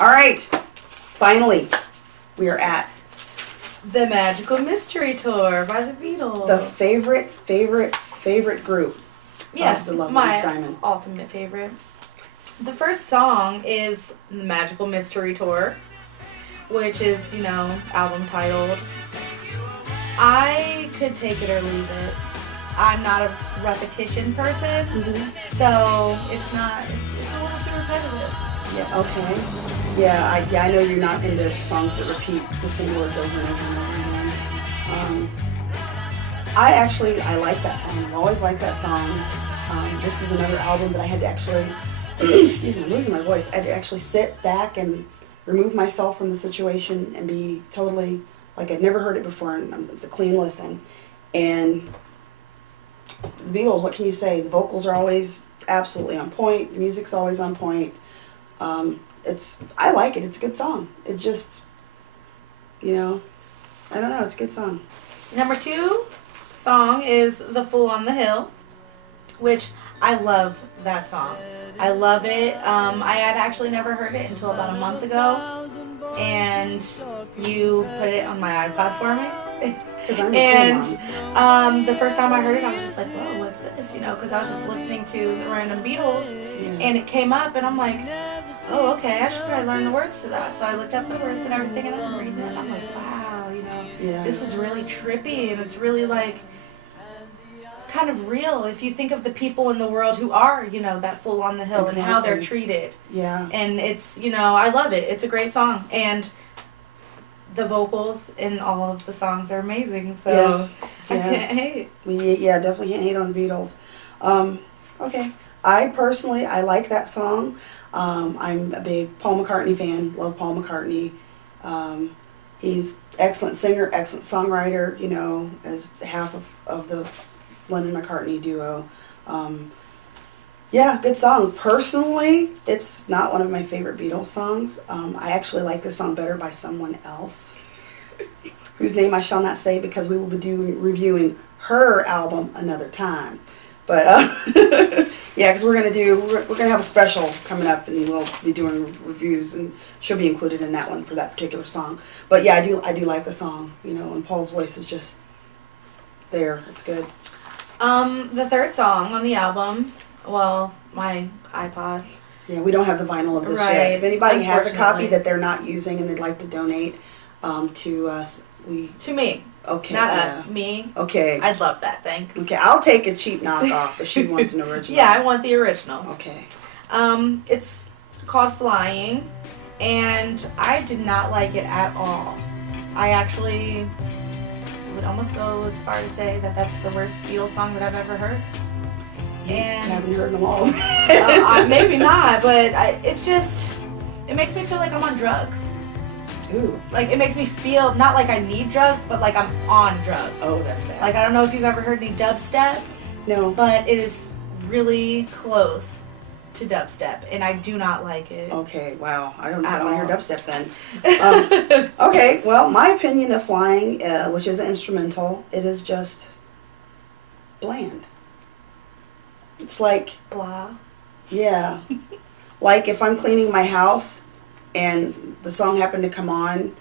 All right. Finally, we are at The Magical Mystery Tour by the Beatles. the favorite group. Yes, of the Lovely my Miss Diamond. ultimate favorite. The first song is The Magical Mystery Tour, which is, you know, album titled. I could take it or leave it. I'm not a repetition person, so it's a little too repetitive. Yeah, okay. Yeah, I know you're not into songs that repeat the same words over and over and over again. I like that song. I've always liked that song. This is another album that I had to actually, excuse me, I'm losing my voice. I had to actually sit back and remove myself from the situation and be totally, like I'd never heard it before, and it's a clean listen. And the Beatles, what can you say? The vocals are always absolutely on point. The music's always on point. I like it. It's a good song. It just, you know, I don't know. It's a good song. Number 2 song is The Fool on the Hill, which I love that song. I love it. I had actually never heard it until about a month ago, and you put it on my iPod for me. And the first time I heard it, I was just like, whoa, what's this? You know, because I was just listening to the random Beatles, and it came up, and I'm like, oh, okay, I should probably learn the words to that. So I looked up the words and everything, and I'm reading it, and I'm like, wow, you know, this is really trippy, and it's really, like, kind of real if you think of the people in the world who are, you know, that fool on the hill and how they're treated. Yeah. And it's, you know, I love it. It's a great song. And the vocals in all of the songs are amazing, so yes. I can't hate. Definitely can't hate on the Beatles. Okay, I like that song. I'm a big Paul McCartney fan. Love Paul McCartney. He's excellent singer, excellent songwriter. You know, as half of the Lennon McCartney duo. Yeah, good song. Personally, it's not one of my favorite Beatles songs. I actually like this song better by someone else, whose name I shall not say because we will be reviewing her album another time. But yeah, because we're gonna have a special coming up, and we'll be doing reviews, and she'll be included in that one for that particular song. But yeah, I do like the song. You know, and Paul's voice is just there. It's good. The third song on the album, well, my iPod. Yeah, we don't have the vinyl of this yet. If anybody has a copy that they're not using and they'd like to donate to us, to me. Okay. Not us. Me. Okay. I'd love that. Thanks. Okay, I'll take a cheap knockoff if she wants an original. Yeah, I want the original. Okay. It's called Flying, and I did not like it at all. I actually would almost go as far to say that that's the worst Beatles song that I've ever heard. And I haven't heard them all. Maybe not, but it makes me feel like I'm on drugs. Ooh. Like, it makes me feel, not like I need drugs, but like I'm on drugs. Oh, that's bad. Like, I don't know if you've ever heard any dubstep. No. But it is really close to dubstep, and I do not like it. Okay, wow. I don't know if I want to hear dubstep then. Okay, well, my opinion of Flying, which is an instrumental, it is just bland. It's like... Blah. Yeah. Like if I'm cleaning my house and the song happened to come on,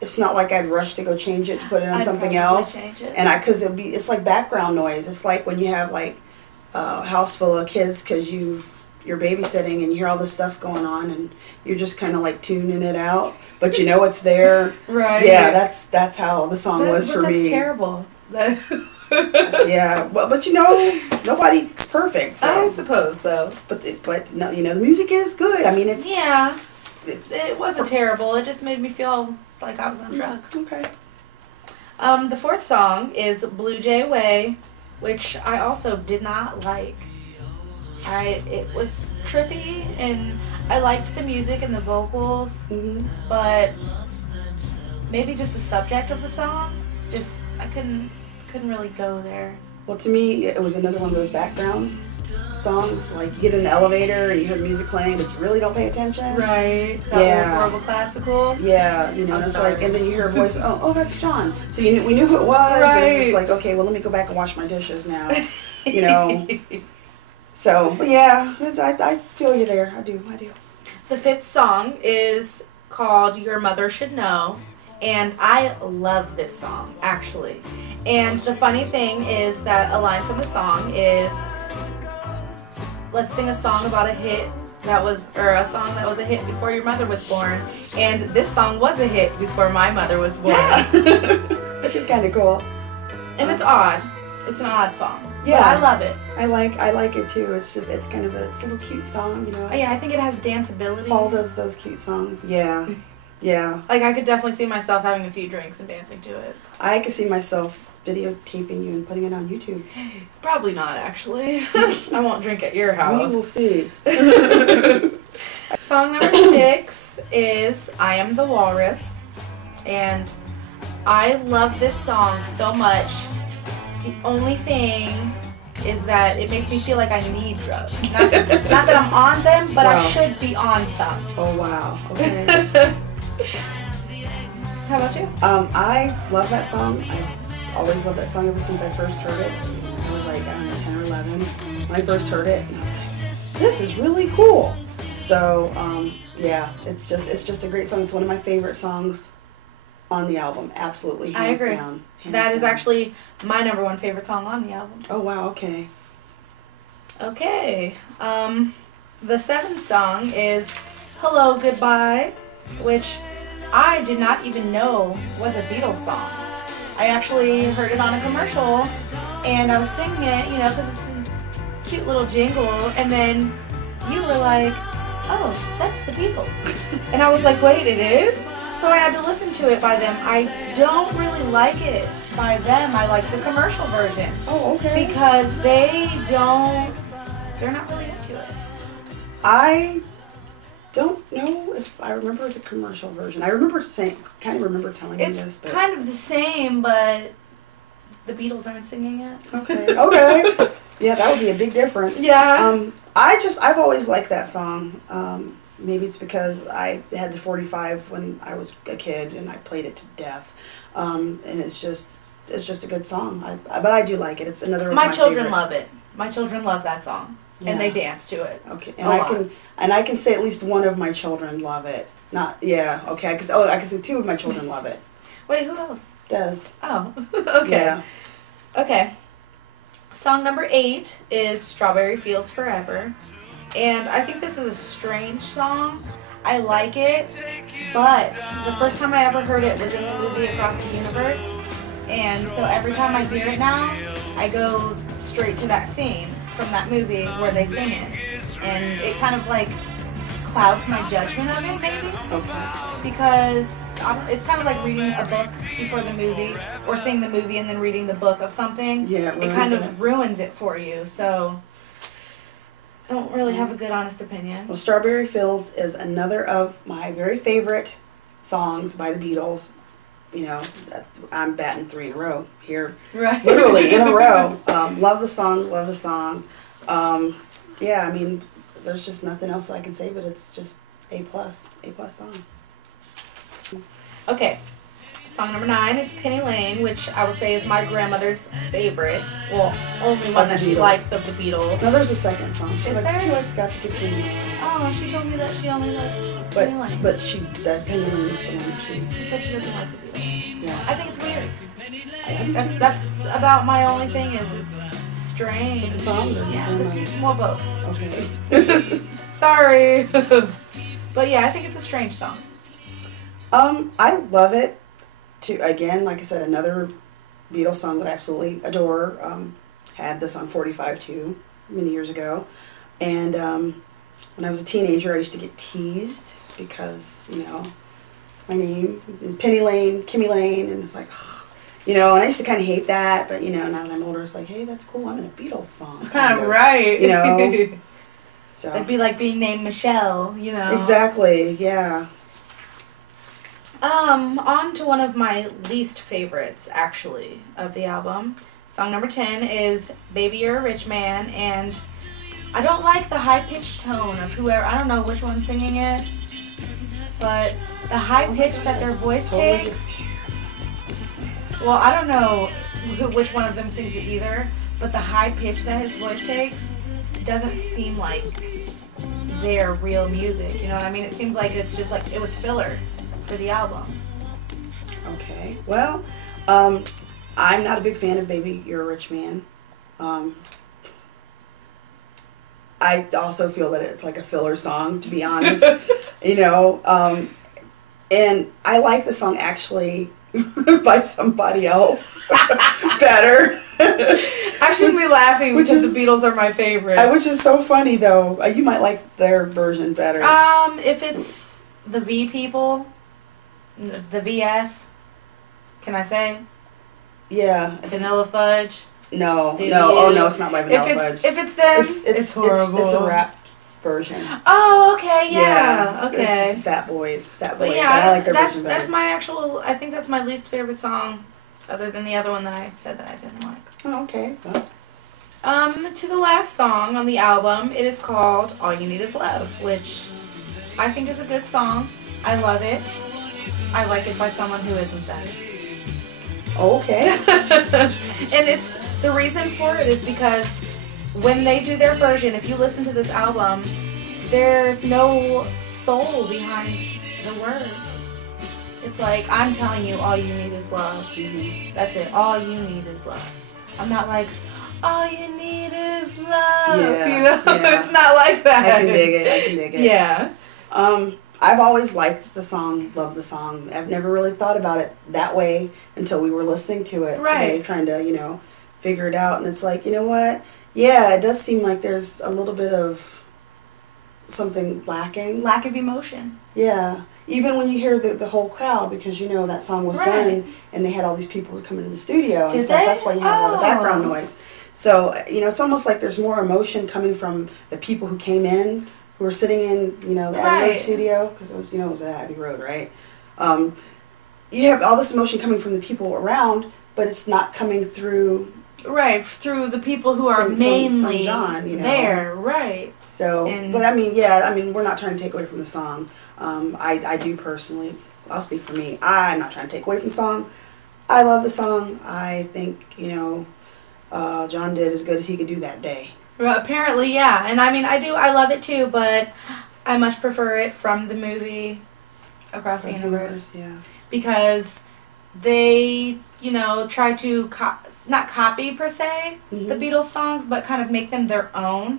it's not like I'd rush to go change it to put it on something else. Change it. And it's like background noise. It's like when you have like a house full of kids because you're babysitting and you hear all this stuff going on and you're just kind of like tuning it out, but you know it's there. Right. Yeah, that's how the song was for me. That's terrible. Yeah, but you know, nobody's perfect. So. I suppose so. But no, you know, the music is good. I mean, it's... Yeah. It wasn't terrible. It just made me feel like I was on drugs. Okay. The fourth song is Blue Jay Way, which I also did not like. It was trippy, and I liked the music and the vocals, but maybe just the subject of the song, I couldn't really go there. Well, to me, it was another one of those background songs, like you get in the elevator and you hear the music playing, but you really don't pay attention. Right. That old horrible classical. Yeah, you know, and it's like, and then you hear a voice, oh, that's John. So we knew who it was, but it was just like, okay, well, let me go back and wash my dishes now, you know. So, but yeah, I feel you there. I do. The fifth song is called Your Mother Should Know, and I love this song, actually. And the funny thing is that a line from the song is, let's sing a song about a hit that was, or a song that was a hit before your mother was born. And this song was a hit before my mother was born. Yeah. Which is kind of cool. And it's odd. It's an odd song. Yeah. But I love it. I like it too. It's just, it's kind of it's a little cute song, you know. Yeah, I think it has danceability. Paul does those cute songs. Yeah. Yeah. Like, I could definitely see myself having a few drinks and dancing to it. I could see myself videotaping you and putting it on YouTube. Probably not, actually. I won't drink at your house. We will see. Song number 6 is I Am the Walrus. And I love this song so much. The only thing is that it makes me feel like I need drugs. Not that I'm on them, but Wow. I should be on some. Oh, wow. Okay. How about you? I love that song. I've always loved that song ever since I first heard it. I was like, I don't know, 10 or 11 when I first heard it. And I was like, this is really cool. So, yeah, it's just a great song. It's one of my favorite songs on the album. Absolutely. I Hands agree. down. Hands That is down. actually my number 1 favorite song on the album. Oh, wow. Okay. Okay. The 7th song is Hello Goodbye, which I did not even know was a Beatles song. I actually heard it on a commercial, and I was singing it, you know, because it's a cute little jingle, and then you were like, oh, that's the Beatles. And I was like, wait, it is? So I had to listen to it by them. I don't really like it by them. I like the commercial version. Oh, okay. Because they're not really into it. I don't know if I remember the commercial version. I remember kind of remember telling you this, It's but kind of the same, but the Beatles aren't singing it. okay, okay, yeah, that would be a big difference. Yeah. I've always liked that song. Maybe it's because I had the 45 when I was a kid and I played it to death, and it's just a good song. But I do like it. It's another. Of My children favorite. love it. My children love that song, and they dance to it. Okay, A and I can say at least one of my children love it. Not yeah. Okay, I can say 2 of my children love it. Wait, who else? Does. Oh, okay. Yeah. Okay. Song number 8 is Strawberry Fields Forever. And I think this is a strange song. I like it, but the first time I ever heard it was in the movie Across the Universe. And so every time I hear it now, I go straight to that scene from that movie where they sing it. And it kind of like clouds my judgment of it, maybe. Okay. Because it's kind of like reading a book before the movie, or seeing the movie and then reading the book of something. Yeah, it kind of ruins it for you. So I don't really have a good, honest opinion. Well, Strawberry Fields is another of my very favorite songs by the Beatles. You know, I'm batting 3 in a row here. Right. Literally in a row. Love the song, love the song. Yeah, I mean, there's just nothing else I can say, but it's just A+ song. Okay. Song number 9 is Penny Lane, which I would say is my grandmother's favorite. Well, only one that she Beatles. likes of the Beatles. Now there's a second song. She Is likes, there? She likes Got to Continue. Oh, she told me that she only liked Penny Lane. But that Penny Lane is the one She said she doesn't like the Beatles. yeah. I think it's weird. That's about my only thing is it's strange. The song or Yeah, the well, both. Okay. Sorry. But yeah, I think it's a strange song. I love it. Again, like I said, another Beatles song that I absolutely adore. Had this on 45 too, many years ago. And when I was a teenager, I used to get teased because, you know, my name, Penny Lane, Kimmy Lane, and it's like, you know, and I used to kind of hate that, but, you know, now that I'm older, it's like, hey, that's cool, I'm in a Beatles song. kind of, Right. You know? So. It'd be like being named Michelle, you know. Exactly, yeah. On to one of my least favorites, actually, of the album. Song number 10 is Baby You're a Rich Man, and I don't like the high-pitched tone of whoever, I don't know which one's singing it, but the high pitch that their voice takes, well, I don't know which one of them sings it either, but the high pitch that his voice takes doesn't seem like their real music. You know what I mean? It seems like it's just like it was filler for the album. Okay. Well, I'm not a big fan of Baby You're a Rich Man. I also feel that it's like a filler song, to be honest. You know, and I like the song actually by somebody else better. I shouldn't be laughing because the Beatles are my favorite. Which is so funny though. You might like their version better. If it's the V people, the VF, can I say? Yeah. Vanilla Fudge. No. Oh no, it's not by Vanilla Fudge. If it's them, it's horrible. It's a rap version. Oh, okay, yeah. Okay. It's Fat Boys. But yeah, I like their version better. That's my actual. I think that's my least favorite song, other than the other one that I said that I didn't like. Oh, okay. Well. To the last song on the album, it is called "All You Need Is Love," which I think is a good song. I love it. I like it by someone who isn't them. Okay. And it's the reason for it is because when they do their version, if you listen to this album, there's no soul behind the words. It's like, I'm telling you, all you need is love. Mm-hmm. That's it. All you need is love. I'm not like, all you need is love. Yeah, you know? yeah. It's not like that. I can dig it. Yeah. I've always liked the song, loved the song. I've never really thought about it that way until we were listening to it today, trying to, you know, figure it out. And it's like, you know what? Yeah, it does seem like there's a little bit of something lacking. Lack of emotion. Yeah. Even when you hear the whole crowd, because, you know, that song was done and they had all these people come into the studio and stuff. That's why you have all the background noise. So, you know, it's almost like there's more emotion coming from the people who came in, who were sitting in, you know, the Abbey Road studio, because it was, you know, it was at Abbey Road, right? You have all this emotion coming from the people around, but it's not coming through. Right, through the people who are mainly from John, you know. There, right. So, but I mean, yeah, I mean, we're not trying to take away from the song. I do personally, I'll speak for me, I'm not trying to take away from the song. I love the song. I think, you know, John did as good as he could do that day. Well, apparently, yeah. And I mean, I love it too, but I much prefer it from the movie Across the Universe. Yeah. Because they, you know, try to not copy per se the Beatles songs, but kind of make them their own.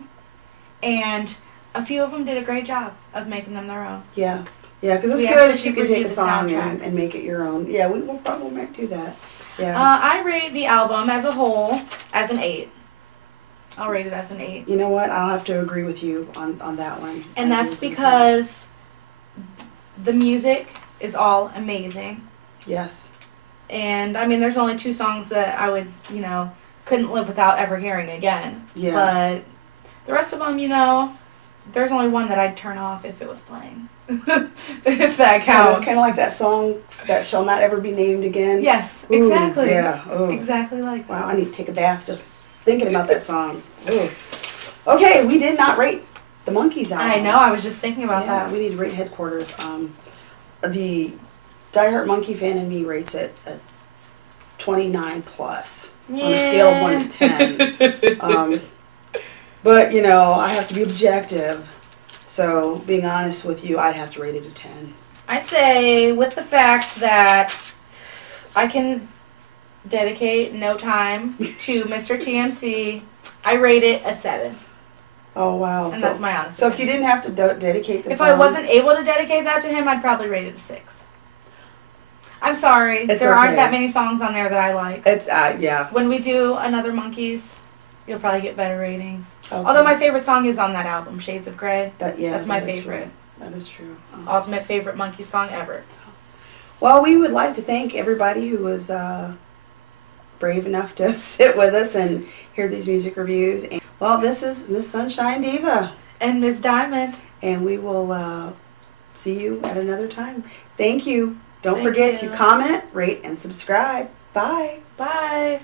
And a few of them did a great job of making them their own. Yeah. Yeah, because it's good if you can take a song and make it your own. Yeah, we will probably might do that. Yeah. I rate the album as a whole as an 8. I'll rate it as an 8. You know what? I'll have to agree with you on that one. And that's because the music is all amazing. Yes. And, I mean, there's only 2 songs that I would, you know, couldn't live without ever hearing again. Yeah. But the rest of them, you know, there's only one that I'd turn off if it was playing. If that counts. Kind of like that song that shall not ever be named again. Yes, exactly. Ooh, yeah. Ooh. Exactly like that. Wow, I need to take a bath just thinking about that song. Ooh. Okay, we did not rate the Monkees album. I know, I was just thinking about that. We need to rate Headquarters. The diehard Monkey fan in me rates it at 29 plus on a scale of 1 to 10. But, you know, I have to be objective. So, being honest with you, I'd have to rate it a 10. I'd say, with the fact that I can dedicate no time to Mr. TMC, I rate it a 7. Oh, wow. And that's my honest So, if you didn't have to dedicate this If I wasn't able to dedicate that to him, I'd probably rate it a 6. I'm sorry. There aren't that many songs on there that I like. It's, yeah. When we do another Monkees, you'll probably get better ratings. Okay. Although my favorite song is on that album, Shades of Grey. That's my favorite. That is true. Ultimate favorite Monkees song ever. Well, we would like to thank everybody who was brave enough to sit with us and hear these music reviews. And, well, this is Miss Sunshine Diva. And Miss Diamond. And we will see you at another time. Thank you. Don't forget to comment, rate, and subscribe. Bye. Bye.